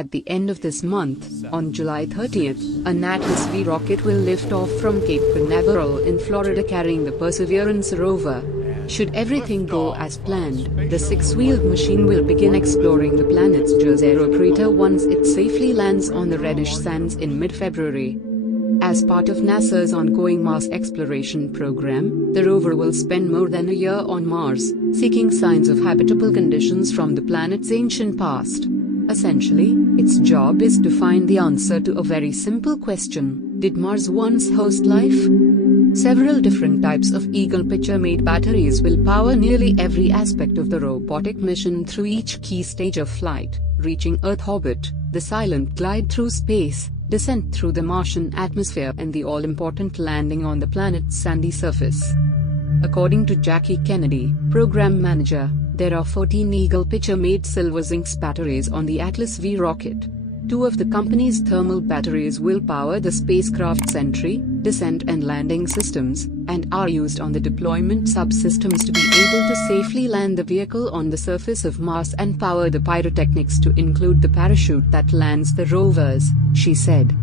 At the end of this month, on July 30th, an Atlas V rocket will lift off from Cape Canaveral in Florida carrying the Perseverance rover. Should everything go as planned, the six-wheeled machine will begin exploring the planet's Jezero crater once it safely lands on the reddish sands in mid-February. As part of NASA's ongoing Mars exploration program, the rover will spend more than a year on Mars, seeking signs of habitable conditions from the planet's ancient past. Essentially, its job is to find the answer to a very simple question: did Mars once host life? Several different types of Eagle Pitcher-made batteries will power nearly every aspect of the robotic mission through each key stage of flight: reaching Earth orbit, the silent glide through space, descent through the Martian atmosphere, and the all-important landing on the planet's sandy surface. According to Jackie Kennedy, program manager, there are 14 Eagle Pitcher-made silver zinc batteries on the Atlas V rocket. 2 of the company's thermal batteries will power the spacecraft's entry, descent and landing systems, and are used on the deployment subsystems to be able to safely land the vehicle on the surface of Mars and power the pyrotechnics to include the parachute that lands the rovers, she said.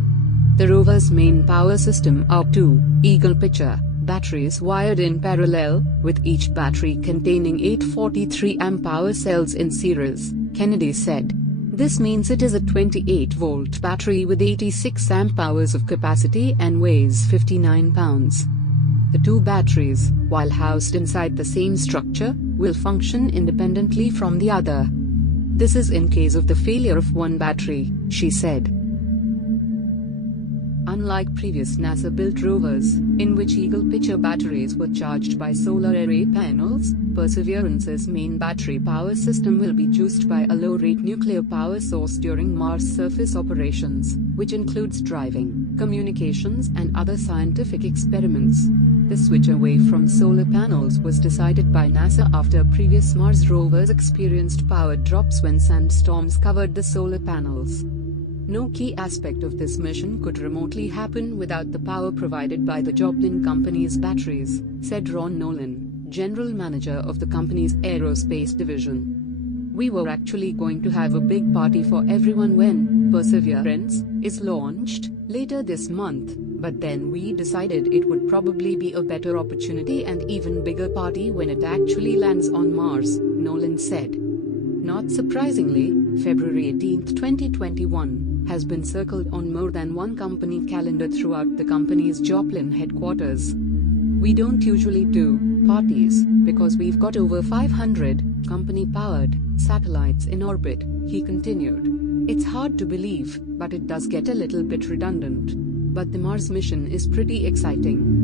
The rover's main power system are 2 Eagle Pitcher batteries wired in parallel, with each battery containing 843 amp-hour cells in series, Kennedy said. This means it is a 28-volt battery with 86 amp-hours of capacity and weighs 59 pounds. The 2 batteries, while housed inside the same structure, will function independently from the other. This is in case of the failure of one battery, she said. Unlike previous NASA-built rovers, in which Eagle Pitcher batteries were charged by solar array panels, Perseverance's main battery power system will be juiced by a low-rate nuclear power source during Mars surface operations, which includes driving, communications and other scientific experiments. The switch away from solar panels was decided by NASA after previous Mars rovers experienced power drops when sandstorms covered the solar panels. No key aspect of this mission could remotely happen without the power provided by the Joplin Company's batteries, said Ron Nolan, general manager of the company's aerospace division. We were actually going to have a big party for everyone when Perseverance is launched later this month, but then we decided it would probably be a better opportunity and even bigger party when it actually lands on Mars, Nolan said. Not surprisingly, February 18, 2021, has been circled on more than one company calendar throughout the company's Joplin headquarters. We don't usually do parties because we've got over 500 company-powered satellites in orbit, he continued. It's hard to believe, but it does get a little bit redundant. But the Mars mission is pretty exciting.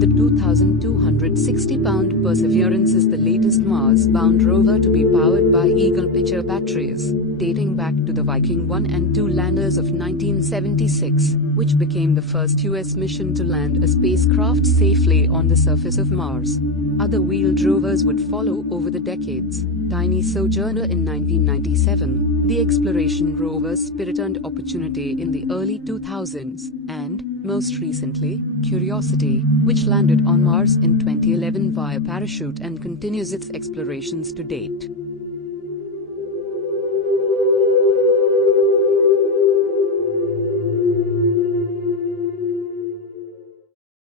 The 2,260-pound Perseverance is the latest Mars-bound rover to be powered by Eagle Pitcher batteries, dating back to the Viking 1 and 2 landers of 1976, which became the first U.S. mission to land a spacecraft safely on the surface of Mars. Other wheeled rovers would follow over the decades: Tiny Sojourner in 1997, the Exploration rover Spirit and Opportunity in the early 2000s, and, most recently, Curiosity, which landed on Mars in 2011 via parachute and continues its explorations to date.